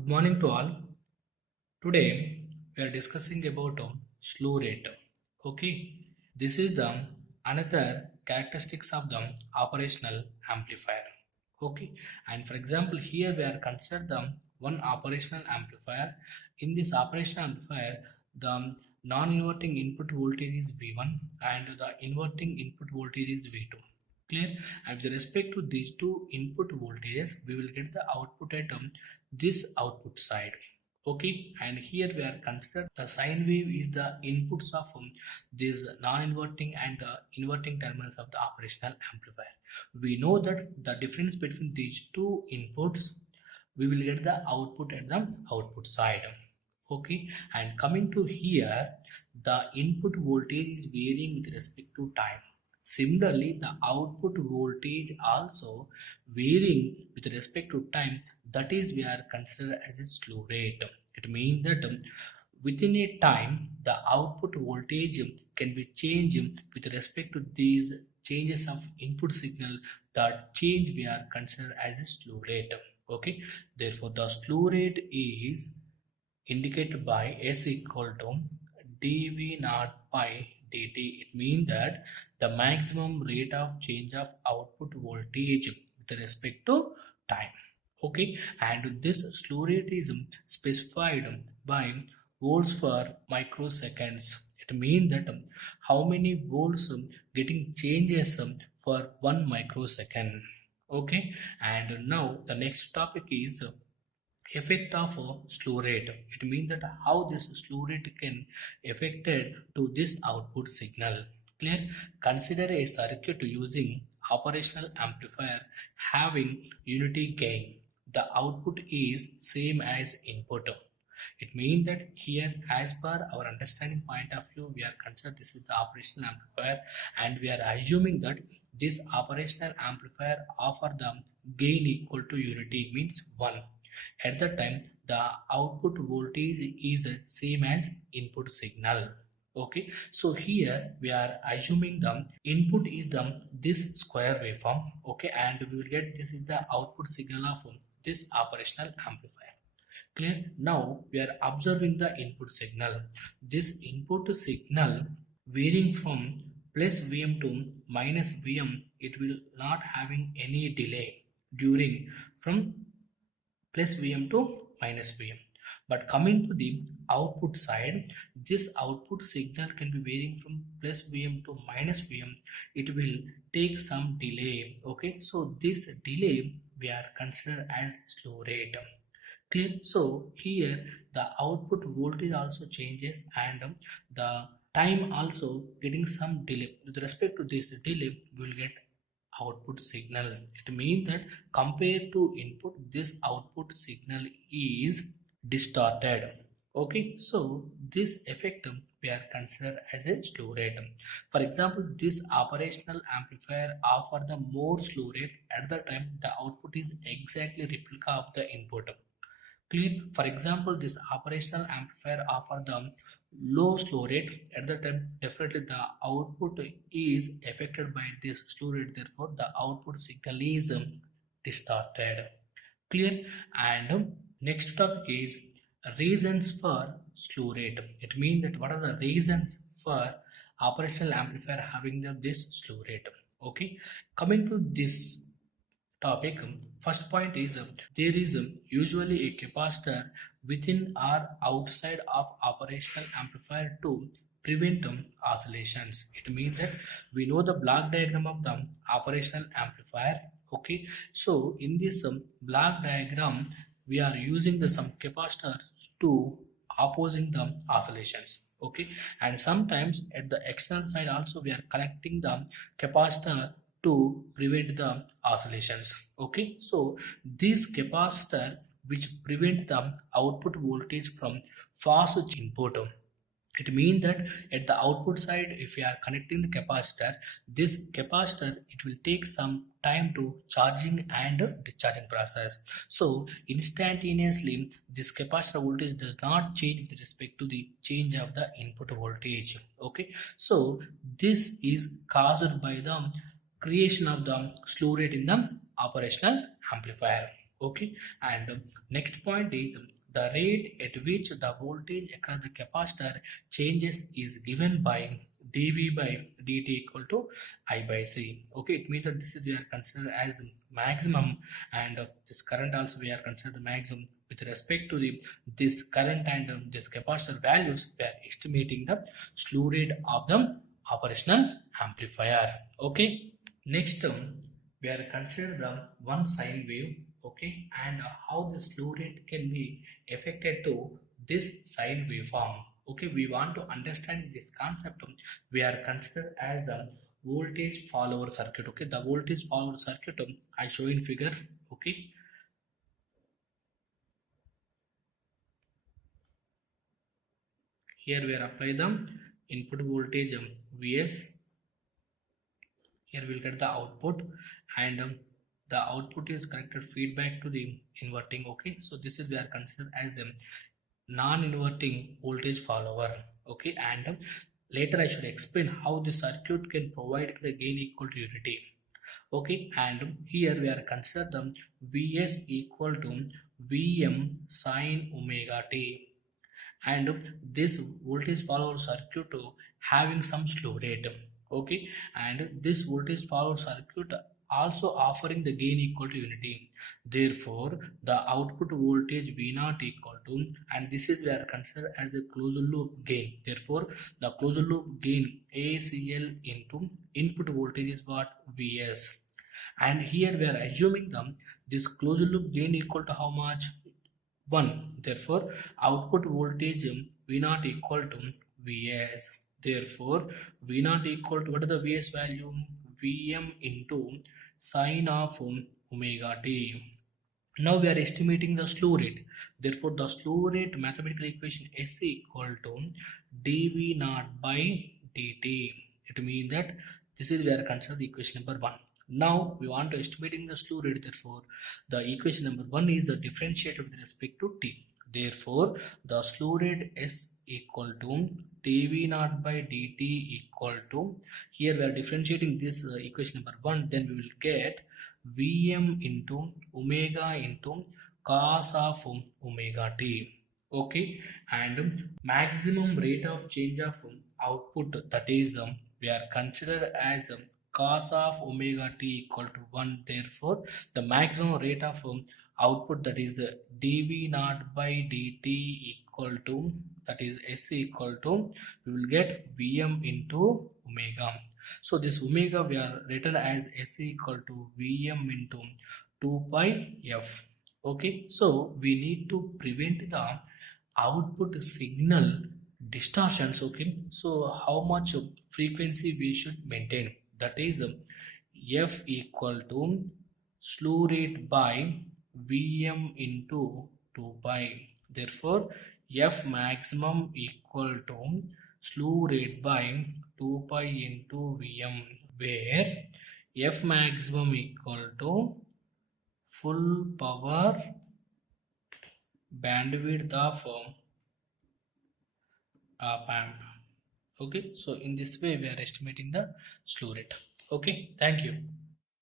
Good morning to all. Today we are discussing about slew rate. Okay, this is the another characteristics of the operational amplifier. Okay, and for example, here we are consider the one operational amplifier. In this operational amplifier, the non-inverting input voltage is V1 and the inverting input voltage is V2. Clear? And with respect to these two input voltages, we will get the output at this output side. Okay, and here we are considered the sine wave is the inputs of these non-inverting and inverting terminals of the operational amplifier. We know that the difference between these two inputs, we will get the output at the output side. Okay, and coming to here, the input voltage is varying with respect to time. Similarly, the output voltage also varying with respect to time. That is, we are considered as a slew rate. It means that within a time, the output voltage can be changed with respect to these changes of input signal. That change we are considered as a slew rate. Okay, therefore, the slew rate is indicated by S equal to dV naught by dt. It means that the maximum rate of change of output voltage with respect to time. Okay, and this slew rate is specified by volts per microseconds. It means that how many volts getting changes for 1 microsecond. Okay, and now the next topic is effect of a slew rate. It means that how this slew rate can affected to this output signal. Clear? Consider a circuit using operational amplifier having unity gain. The output is same as input. It means that here, as per our understanding point of view, we are considered this is the operational amplifier, and we are assuming that this operational amplifier offer the gain equal to unity, means 1. At the time, the output voltage is same as input signal. Okay, so here we are assuming the input is the this square waveform. Okay, and we will get this is the output signal of this operational amplifier. Clear? Now we are observing the input signal. This input signal varying from plus Vm to minus Vm, it will not having any delay during from plus Vm to minus Vm. But coming to the output side, this output signal can be varying from plus Vm to minus Vm. It will take some delay. Okay, so this delay we are considered as slew rate. Clear? So here the output voltage also changes, and the time also getting some delay. With respect to this delay, we will get output signal. It means that compared to input, this output signal is distorted. Okay, so this effect we are considered as a slew rate. For example, this operational amplifier offer the more slew rate. At the time, the output is exactly replica of the input. Clear? For example, this operational amplifier offer the low slew rate. At the time, definitely the output is affected by this slew rate. Therefore, the output signal is distorted. Clear? And next topic is reasons for slew rate. It means that what are the reasons for operational amplifier having this slew rate. Okay, coming to this topic, first point is there is usually a capacitor within or outside of operational amplifier to prevent oscillations. It means that we know the block diagram of the operational amplifier. Okay, so in this block diagram, we are using the some capacitors to opposing the oscillations. Okay, and sometimes at the external side also we are connecting the capacitor to prevent the oscillations. Okay, so this capacitor which prevent the output voltage from fast input. It means that at the output side, if we are connecting the capacitor, this capacitor, it will take some time to charging and discharging process. So instantaneously, this capacitor voltage does not change with respect to the change of the input voltage. Okay, so this is caused by the creation of the slew rate in the operational amplifier. Okay, and next point is the rate at which the voltage across the capacitor changes is given by dV by dt equal to I by C. Okay, it means that this is we are considered as the maximum, and this current also we are considered the maximum with respect to the this current and this capacitor values. We are estimating the slew rate of the operational amplifier. Okay, next we are consider the one sine wave. Okay, and how the slew rate can be affected to this sine waveform. Okay, we want to understand this concept. We are considered as the voltage follower circuit. Okay, the voltage follower circuit I show in figure. Okay, here we are apply the input voltage Vs. Here we'll get the output, and the output is connected feedback to the inverting. Okay, so this is we are considered as a non-inverting voltage follower. Okay, and later I should explain how the circuit can provide the gain equal to unity. Okay, and here we are considered the Vs equal to Vm sine omega t, and this voltage follower circuit having some slew rate. Okay, and this voltage follower circuit also offering the gain equal to unity. Therefore the output voltage v naught equal to, and this is we are considered as a closed loop gain. Therefore the closed loop gain ACL into input voltage is what? Vs. And here we are assuming them this closed loop gain equal to how much? 1. Therefore output voltage V naught equal to Vs. Therefore V naught equal to, what is the Vs value? Vm into sine of omega t. Now we are estimating the slew rate. Therefore the slew rate mathematical equation S equal to dV naught by dt. It means that this is we are considered the equation number 1. Now we want to estimating the slew rate. Therefore the equation number 1 is a differentiated with respect to t. Therefore the slew rate S equal to dV naught by dt equal to, here we are differentiating this equation number 1, then we will get Vm into omega into cos of omega t. Okay, and maximum rate of change of output, that is we are considered as cos of omega t equal to 1. Therefore the maximum rate of output, that is dV naught by dt equal to, that is S equal to, we will get Vm into omega. So this omega we are written as S equal to Vm into 2 pi f. Okay, so we need to prevent the output signal distortions. Okay, so how much frequency we should maintain, that is f equal to slew rate by Vm into 2 pi. Therefore f maximum equal to slew rate by 2 pi into Vm, where f maximum equal to full power bandwidth of op amp. Okay, so in this way we are estimating the slew rate. Okay, thank you.